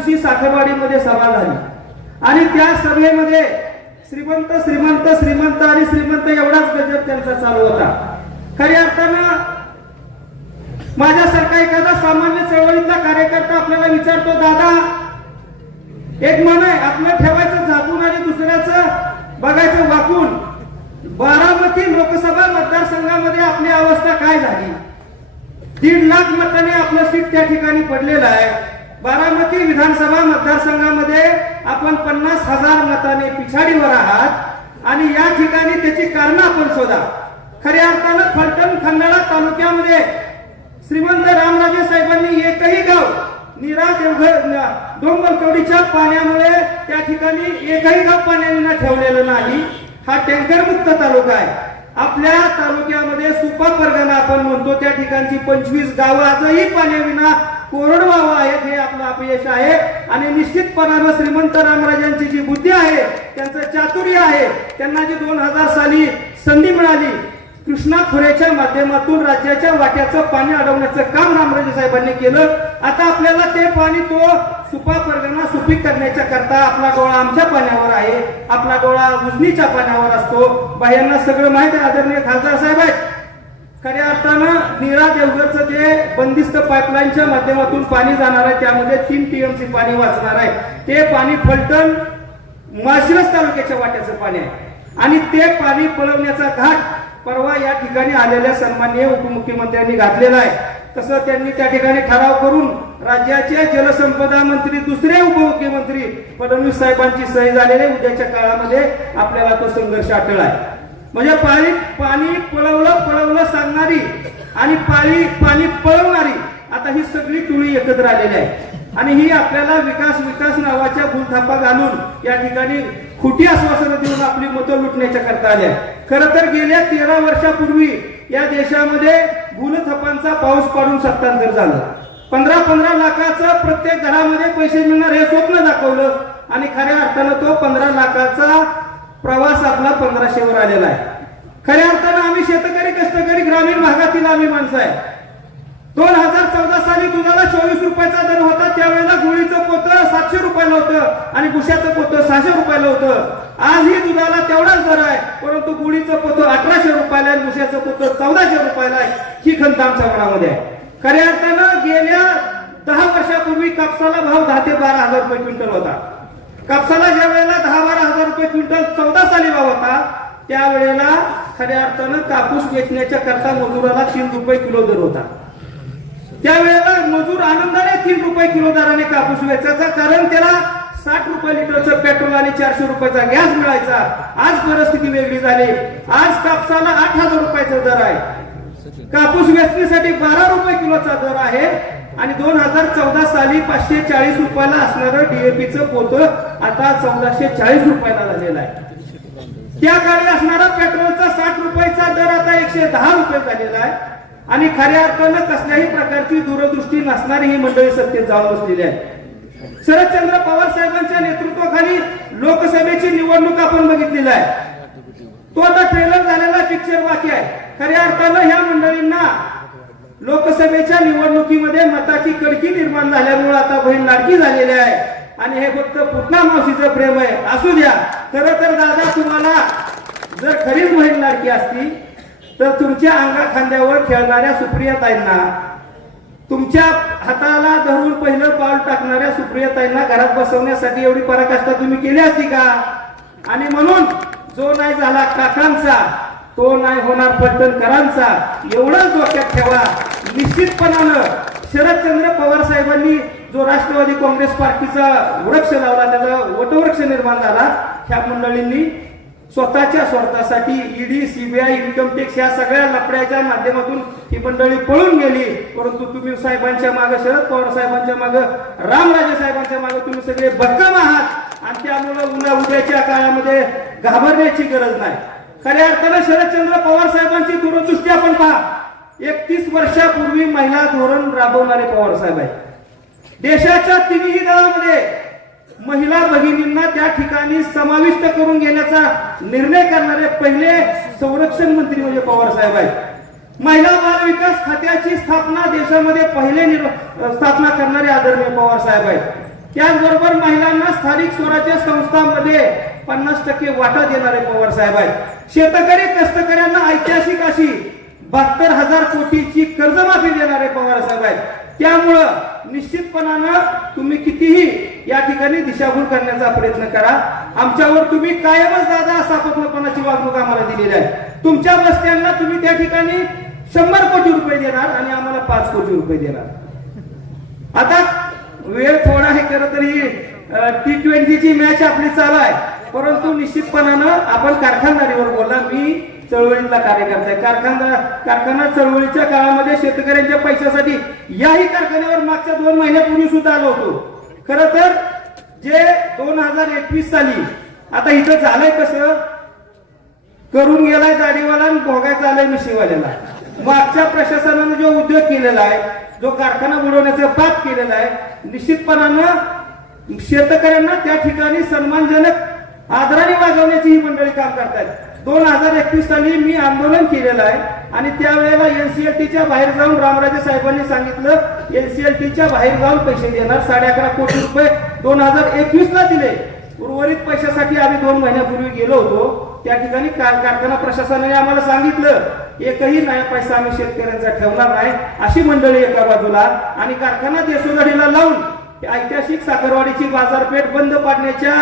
दिवशी साखरवाडीमध्ये सभा झाली. आणि त्या सभेमध्ये श्रीमंत श्रीमंत श्रीमंत आणि श्रीमंत एवढाच गजब त्यांचा चालू होता. खऱ्या अर्थानं माझ्यासारखा एखादा सामान्य चळवळीतला कार्यकर्ता आपल्याला विचारतो दादा एक मन आहे आपलं ठेवायचं झाकून आणि दुसऱ्याचं बघायचं वाकून. बारामती लोकसभा मतदारसंघामध्ये आपली अवस्था काय झाली? दीड लाख मताने आपलं सीट त्या ठिकाणी पडलेलं आहे. बारामती विधानसभा मतदारसंघामध्ये आपण पन्नास हजार मताने पिछाडीवर आहात आणि या ठिकाणी त्याची कारण आपण शोधा. खऱ्या अर्थानं फलटण खंडाळा तालुक्यामध्ये श्रीमंत रामराजे साहेबांनी एकही गाव निरा देवघर डोंगरकवडीच्या पाण्यामुळे त्या ठिकाणी एकही गाव पाण्याने ठेवलेलं नाही. हा टँकर मुक्त तालुका आहे. आपल्या तालुक्यामध्ये सुपा परगणा आपण म्हणतो त्या ठिकाणची पंचवीस गावं आजही पाण्याविना कोरडवाहू आहेत हे आपलं अपयश आहे. आणि निश्चितपणानं श्रीमंत रामराजांची जी बुद्धी आहे त्यांचं चातुर्य आहे. त्यांना जी दोन हजार साली संधी मिळाली कृष्णा खोऱ्याच्या माध्यमातून राज्याच्या वाट्याचं पाणी अडवण्याचं काम रामराजे साहेबांनी केलं. आता आपल्याला ते पाणी तो सुपा परगणा सुपीक करण्याच्या करता आपला डोळा आमच्या पाण्यावर आहे. आपला डोळा उजनीच्या पाण्यावर असतो. बाह्यांना सगळं माहिती आदरणीय खासदार साहेब आहेत. खऱ्या अर्थानं निरा देवघरचं जे बंदिस्त पाईपलाईनच्या माध्यमातून पाणी जाणार आहे त्यामध्ये तीन टीएमसी पाणी वाचणार आहे. ते पाणी फलटण माशिरस तालुक्याच्या वाट्याचं पाणी आहे. आणि ते पाणी पळवण्याचा घाट परवा या ठिकाणी आलेल्या सन्माननीय उपमुख्यमंत्र्यांनी घातलेला आहे. तसं त्यांनी त्या ठिकाणी ठराव करून राज्याचे जलसंपदा मंत्री दुसरे उपमुख्यमंत्री फडणवीस साहेबांची सही झालेली उद्याच्या काळामध्ये आपल्याला तो संघर्ष अटळ आहे. म्हणजे पाणी पाणी पळवलं पळवलं सांगणारी आणि पाणी पाणी पळवणारी आता ही सगळी टोळी एकत्र आलेली आहे. आणि ही आपल्याला विकास विकास नावाच्या भूलथापा घालून या ठिकाणी खोटी आश्वासनं देऊन आपली मतं लुटण्याच्या करता आल्या खरं तर गेल्या तेरा वर्षापूर्वी या देशामध्ये भूलथपांचा पाऊस पाडून सत्तांतर झालं. पंधरा पंधरा लाखाचं प्रत्येक घरामध्ये पैसे मिळणार हे स्वप्न दाखवलं. आणि खऱ्या अर्थानं तो पंधरा लाखाचा प्रवास आपला पंधराशेवर आलेला आहे. खऱ्या अर्थानं आम्ही शेतकरी कष्टकरी ग्रामीण भागातील आम्ही माणसं आहे. दोन हजार चौदा साली दुधाला चोवीस रुपयाचा दर होता त्यावेळेला गुळीचं पोतं सातशे रुपयाला होतं आणि भुशाचं पोतं सहाशे रुपयाला होतं. आजही दुधाला तेवढाच दर आहे परंतु गुळीचं पोतं अठराशे रुपयाला आहे गुशाचं पोतं चौदाशे रुपयाला आहे ही खंत आमच्या मनामध्ये आहे. खऱ्या अर्थानं गेल्या दहा वर्षापूर्वी कापसाला भाव दहा ते बारा हजार रुपये क्विंटल होता. कापसाला ज्या वेळेला दहा बारा हजार रुपये क्विंटल चौदा साली भाव होता त्यावेळेला खऱ्या अर्थानं कापूस वेचण्याच्या करता मजुराला तीन रुपये किलो दर होता. त्यावेळेला मजूर आनंदाने तीन रुपये किलो दराने कापूस वेचायचा कारण त्याला साठ रुपये लिटरचं पेट्रोल आणि चारशे रुपयाचा गॅस मिळायचा. आज परिस्थिती वेगळी झाली. आज कापसाला आठ हजार रुपयाचा दर आहे. कापूस वेचणीसाठी बारा रुपये किलोचा दर आहे. आणि दोन हजार चौदा साली पाचशे चाळीस रुपयाला असणारं डीएपीचं पोत आता चौदाशे चाळीस रुपयाला झालेलं आहे. त्या काळी असणारा पेट्रोलचा साठ रुपयाचा दर आता एकशे दहा रुपये झालेला आहे. आणि खऱ्या अर्थानं कसल्याही प्रकारची दूरदृष्टी नसणारी ही मंडळी सत्तेत जाऊन बसलेली आहे. शरदचंद्र पवार साहेबांच्या नेतृत्वाखाली लोकसभेची निवडणूक आपण बघितलेली आहे. तो आता ट्रेलर झालेला पिक्चर बाकी आहे. खऱ्या अर्थानं ह्या मंडळींना लोकसभेच्या निवडणुकीमध्ये मताची कडकी निर्माण झाल्यामुळे आता बहीण लाडकी झालेली आहे. आणि हे फक्त पुतना मावशीचं प्रेम आहे. असू द्या. खरं तर दादा तुम्हाला जर खरीच बहीण लाडकी असती तर तुमच्या अंगा खांद्यावर खेळणाऱ्या सुप्रियाताईंना तुमच्या हाताला धरून पहिलं पाऊल टाकणाऱ्या सुप्रियाताईंना घरात बसवण्यासाठी एवढी पराकाष्ठा तुम्ही केली असती का? आणि म्हणून जो नाही झाला काकांचा तो नाही होणार फलटणकरांचा एवढंच डोक्यात ठेवा. निश्चितपणानं शरदचंद्र पवार साहेबांनी जो राष्ट्रवादी काँग्रेस पार्टीचा वृक्ष लावला त्याचा वटवृक्ष निर्माण झाला ह्या मंडळींनी स्वतःच्या स्वार्थासाठी ईडी सीबीआय इन्कम टॅक्स या सगळ्या लफड्याच्या माध्यमातून ही मंडळी पळून गेली. परंतु तुम्ही साहेबांच्या मागे शरद पवार साहेबांच्या मागे रामराजे साहेबांच्या मागे तुम्ही सगळे भक्कम आहात. आणि त्यामुळे उन्हा उद्याच्या काळामध्ये घाबरण्याची गरज नाही. खऱ्या अर्थानं शरदचंद्र पवार साहेबांची दूरदृष्टी आपण पहा. एकतीस वर्षापूर्वी महिला धोरण राबवणारे पवार साहेब आहे देशाच्या तिन्ही दलामध्ये महिला भगिनींना त्या ठिकाणी समाविष्ट करून घेण्याचा निर्णय करणारे पहिले संरक्षण मंत्री म्हणजे पवार साहेब आहेत. महिला बाल विकास खात्याची स्थापना देशामध्ये पहिले स्थापना करणारे आदरणीय पवार साहेब आहेत. त्याचबरोबर महिलांना स्थानिक स्वराज्य संस्थांमध्ये पन्नास टक्के वाटा देणारे पवार साहेब आहेत. शेतकरी कष्टकऱ्यांना ऐतिहासिक अशी बहात्तर हजार कोटीची कर्जमाफी देणारे पवार साहेब आहेत. त्यामुळं निश्चितपणानं तुम्ही कितीही या ठिकाणी दिशाभूल करण्याचा प्रयत्न करा. आमच्यावर तुम्ही कायमच दादा असापत्नपणाची वागणूक आम्हाला दिलेली आहे. तुमच्या वस्त्यांना तुम्ही त्या ठिकाणी शंभर कोटी रुपये देणार आणि आम्हाला पाच कोटी रुपये देणार. आता वेळ थोडा हे खरं तरी टी ट्वेंटीची मॅच आपली चालू आहे. परंतु निश्चितपणानं आपण कारखानदारीवर बोला मी चळवळीतला कार्यकर्ता आहे. कारखाना कारखाना चळवळीच्या काळामध्ये शेतकऱ्यांच्या पैशासाठी याही कारखान्यावर मागच्या दोन महिन्यापूर्वी सुद्धा आलो होतो. खर तर जे दोन हजार एकवीस साली आता इथं झालंय कसं? करून गेलाय दाढीवाला आणि भोगायचं आलाय मिशीवाल्याला मागच्या प्रशासनाने जो उद्योग केलेला आहे जो कारखाना बुडवण्याचं पाप केलेला आहे निश्चितपणानं शेतकऱ्यांना त्या ठिकाणी सन्मानजनक आदराने वागवण्याची ही मंडळी काम करतायत. दोन हजार एकवीस साली मी आंदोलन केलेलं आहे आणि त्यावेळेला एनसीएलटीच्या बाहेर जाऊन रामराजे साहेबांनी सांगितलं एनसीएलटीच्या बाहेर जाऊन पैसे देणार साडे अकरा कोटी रुपये दोन हजार एकवीस ला दिले. उर्वरित पैशासाठी आम्ही दोन महिन्यापूर्वी गेलो होतो. त्या ठिकाणी कार- कारखाना प्रशासनाने आम्हाला सांगितलं एकही नाही पैसा आम्ही शेतकऱ्यांचा ठेवणार नाही अशी मंडळी एका बाजूला आणि कारखाना देशोधडीला लावून ऐतिहासिक साखरवाडीची बाजारपेठ बंद पाडण्याच्या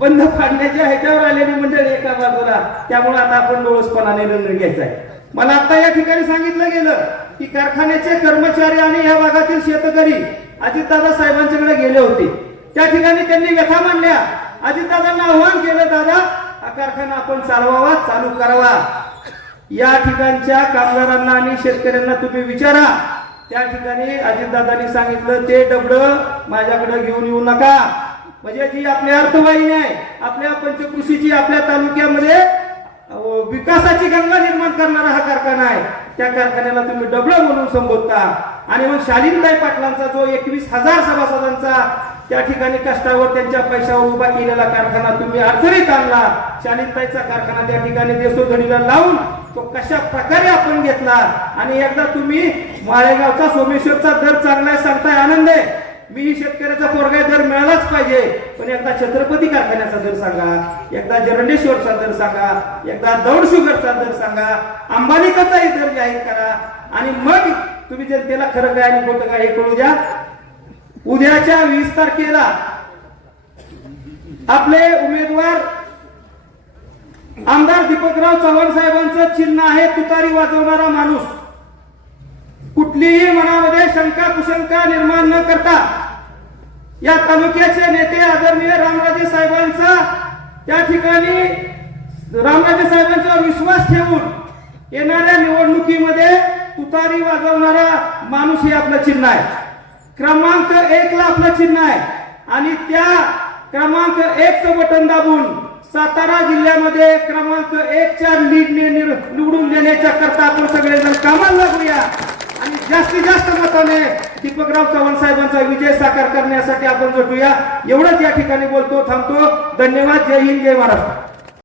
बंद पाडण्याच्या ह्याच्यावर आलेली मंडळी एका बाजूला. त्यामुळे आता आपण डोळसपणाने निर्णय घ्यायचा आहे. मला आता या ठिकाणी सांगितलं गेलं की कारखान्याचे कर्मचारी आणि या भागातील शेतकरी अजितदादा साहेबांच्याकडे गेले होते. त्या ठिकाणी त्यांनी व्यथा मांडल्या. अजितदादांना आव्हान केलं दादा हा कारखाना आपण चालवावा चालू करावा. या ठिकाणच्या कामगारांना आणि शेतकऱ्यांना तुम्ही विचारा. त्या ठिकाणी अजितदादांनी सांगितलं ते डबड माझ्याकडे घेऊन येऊ नका. म्हणजे जी आपली अर्थवाहिनी आहे आपल्या पंचकृषीची आपल्या तालुक्यामध्ये विकासाची गंगा निर्माण करणारा हा कारखाना आहे. त्या कारखान्याला तुम्ही डबळ म्हणून संबोधता. आणि मग शालीनताई पाटलांचा जो एकवीस हजार सभासदांचा त्या ठिकाणी कष्टावर त्यांच्या पैशावर उभा केलेला कारखाना तुम्ही अडचणीत आणला. शालीनताईचा कारखाना त्या ठिकाणी देशोधडीला लावून तो कशा प्रकारे आपण घेतला? आणि एकदा तुम्ही माळेगावचा सोमेश्वरचा दर चांगला आहे सांगताय आनंद आहे. मी शेतकऱ्याचा पोरगा दर मिळाला पाहिजे. पण एकदा छत्रपती कारखान्याचा दर सांगा एकदा जरंडेश्वरचा दर सांगा एकदा दौड शुगरचा दर सांगा अंबालिकाचाही दर जाहीर करा. आणि मग तुम्ही जनतेला खरं काय आणि खोटं काय हे कळू द्या उद्याच्या वीस तारखेला आपले उमेदवार आमदार दीपकराव चव्हाण साहेबांचं चिन्ह आहे तुतारी वाजवणारा माणूस. कुठलीही मनामध्ये शंका कुशंका निर्माण न करता या तालुक्याचे नेते आदरणीय रामराजे साहेबांचा त्या ठिकाणी रामराजे साहेबांच्यावर विश्वास ठेवून येणाऱ्या निवडणुकीमध्ये तुतारी वाजवणारा माणूस हे आपलं चिन्ह आहे. क्रमांक एक ला आपलं चिन्ह आहे. आणि त्या क्रमांक एक च बटन दाबून सातारा जिल्ह्यामध्ये क्रमांक एक च्या लीडने निवडून देण्याच्या करता आपण सगळेजण कामाला लागूया. आणि जास्तीत जास्त मताने दीपकराव चव्हाण साहेबांचा विजय साकार करण्यासाठी आपण झटूया एवढंच या ठिकाणी बोलतो थांबतो. धन्यवाद. जय हिंद जय महाराष्ट्र.